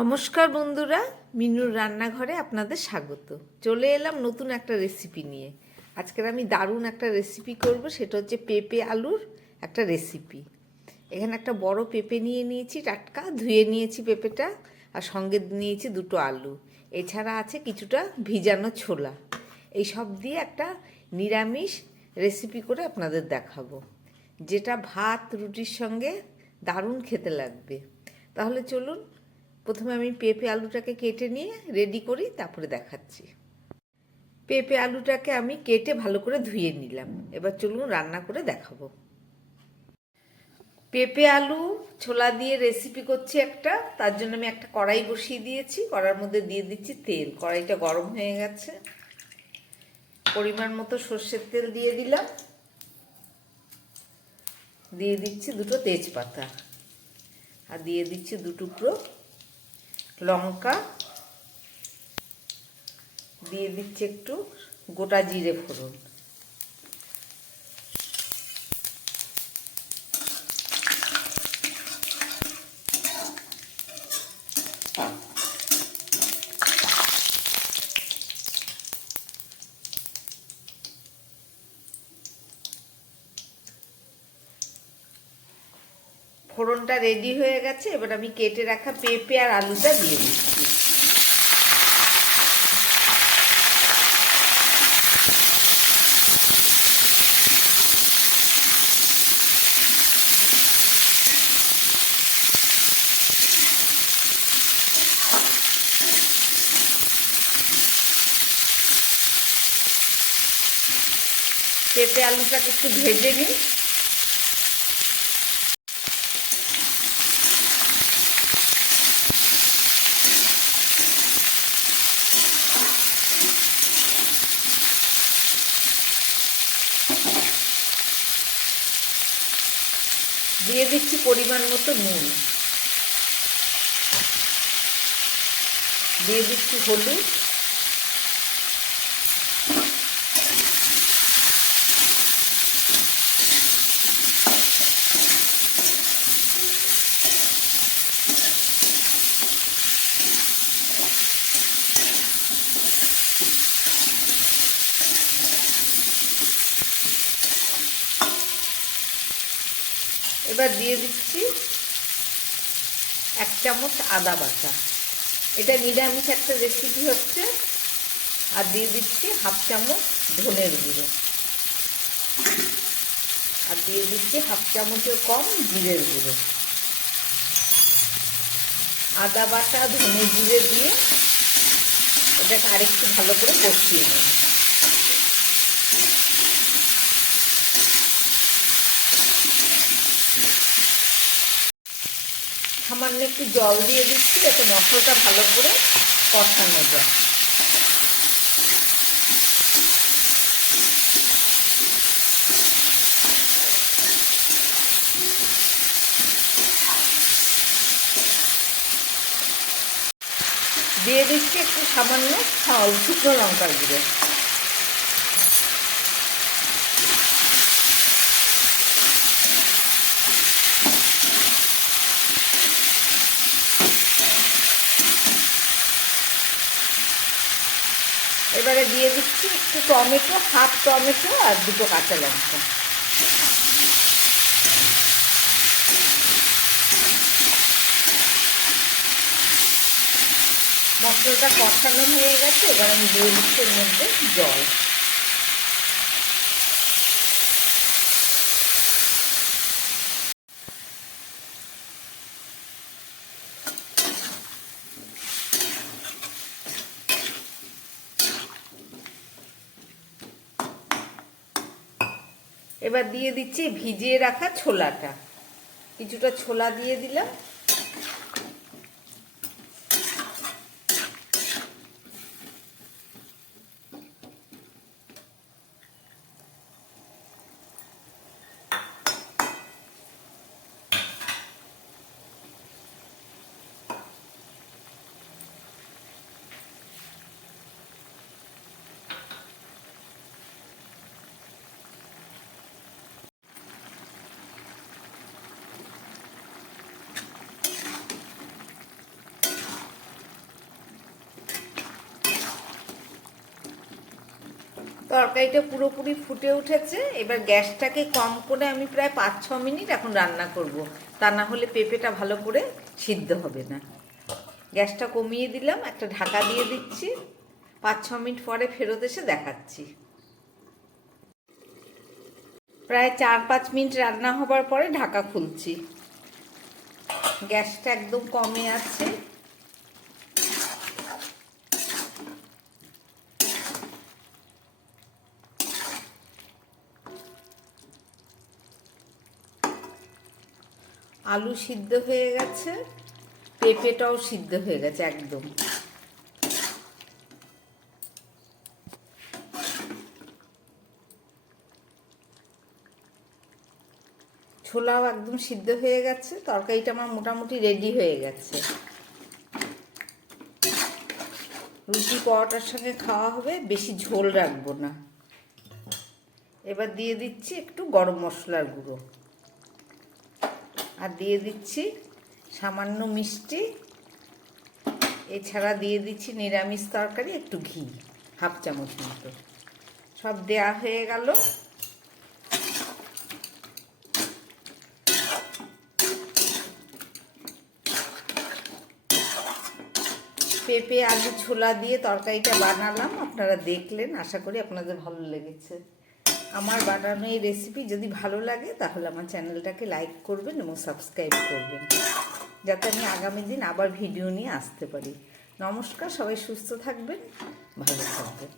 নমস্কার বন্ধুরা, মিনুর রান্নাঘরে আপনাদের স্বাগত। চলে এলাম নতুন একটা রেসিপি নিয়ে। আজকের আমি দারুণ একটা রেসিপি করব, সেটা হচ্ছে পেঁপে আলুর একটা রেসিপি। এখানে একটা বড় পেঁপে নিয়ে নিয়েছি, টাটকা ধুয়ে নিয়েছি পেঁপেটা, আর সঙ্গে নিয়েছি দুটো আলু। এছাড়া আছে কিছুটা ভিজানো ছোলা। এই সব দিয়ে একটা নিরামিষ রেসিপি করে আপনাদের দেখাবো, যেটা ভাত রুটির সঙ্গে দারুণ খেতে লাগবে। তাহলে চলুন, প্রথমে আমি পেঁপে আলুটাকে কেটে নিয়ে রেডি করি, তারপরে দেখাচ্ছি। পেঁপে আলুটাকে আমি কেটে ভালো করে ধুয়ে নিলাম। এবার চলুন রান্না করে দেখাবো। পেঁপে আলু ছোলা দিয়ে রেসিপি করছি একটা, তার জন্য আমি একটা কড়াই বসিয়ে দিয়েছি। কড়ার মধ্যে দিয়ে দিচ্ছি তেল। কড়াইটা গরম হয়ে গেছে, পরিমাণ মতো সর্ষের তেল দিয়ে দিলাম। দিয়ে দিচ্ছি দুটো তেজপাতা, আর দিয়ে দিচ্ছি দু টুকরো লঙ্কা, দিয়ে দিচ্ছি একটু গোটা জিরে ফোড়ন। ফোড়নটা রেডি হয়ে গেছে, এবার আমি কেটে রাখা পেঁপে আর আলুটা দিয়ে দিচ্ছি। পেঁপে আলুটাকে একটু ভেজে নিই। দিয়ে দিচ্ছি পরিমাণ মতো নুন, দিয়ে দিচ্ছি হলুদ, এবার দিয়ে দিচ্ছি 1 চামচ আদা বাটা। এটা নিরামিষ একটা রেসিপি হচ্ছে। আর দিয়ে দিচ্ছি 1/2 চামচ ধনের গুঁড়ো, আর দিয়ে দিচ্ছি 1/2 চামচের কম জিরের গুঁড়ো। আদা বাটা ধনে জিরে দিয়ে এটাকে আরেকটু ভালো করে কষিয়ে নেব। সামান্য একটু জল দিয়ে দিচ্ছি, যাতে মশলাটা ভালো করে কষানো যায়। দিয়ে দিচ্ছি একটু সামান্য শুকনো লঙ্কার গুঁড়ো। এবারে দিয়ে দিচ্ছি একটু টমেটো, 1/2 টমেটো আর দুটো কাঁচা লঙ্কা। মশলাটা কষানো হয়ে গেছে, এবার আমি দিয়ে দিচ্ছি এর মধ্যে জল। এবার দিয়ে দিচ্ছি ভিজিয়ে রাখা ছোলাটা। কিছুটা ছোলা দিয়ে দিলাম। তরকারিটা পুরোপুরি ফুটে উঠেছে। এবার গ্যাসটাকে কম করে আমি প্রায় 5-6 মিনিট এখন রান্না করব, তা না হলে পেঁপেটা ভালো করে সিদ্ধ হবে না। গ্যাসটা কমিয়ে দিলাম, একটা ঢাকা দিয়ে দিচ্ছি। 5-6 মিনিট পরে ফেরত এসে দেখাচ্ছি। প্রায় 4-5 মিনিট রান্না হবার পরে ঢাকা খুলছি। গ্যাসটা একদম কমে আছে। আলু সিদ্ধ হয়ে গেছে, পেঁপেটাও সিদ্ধ হয়ে গেছে একদম। ছোলাও একদম সিদ্ধ হয়ে গেছে। তরকারিটা আমার মোটামুটি রেডি হয়ে গেছে। রুটি পরোটার সঙ্গে খাওয়া হবে, বেশি ঝোল রাখবো না। এবার দিয়ে দিচ্ছি একটু গরম মশলার গুঁড়ো, আর দিয়ে দিচ্ছি সামান্য মিষ্টি। এছাড়া দিয়ে দিচ্ছি নিরামিষ তরকারি একটু ঘি, 1/2 চামচ মতো। সব দেয়া হয়ে গেল। পেঁপে আলু ছোলা দিয়ে তরকারিটা বানালাম, আপনারা দেখলেন। আশা করি আপনাদের ভালো লেগেছে। আমার বানানো এই রেসিপি যদি ভালো লাগে তাহলে আমার চ্যানেলটাকে লাইক করবেন এবং সাবস্ক্রাইব করবেন, যাতে আমি আগামী দিন আবার ভিডিও নিয়ে আসতে পারি। নমস্কার, সবাই সুস্থ থাকবেন, ভালো থাকবেন।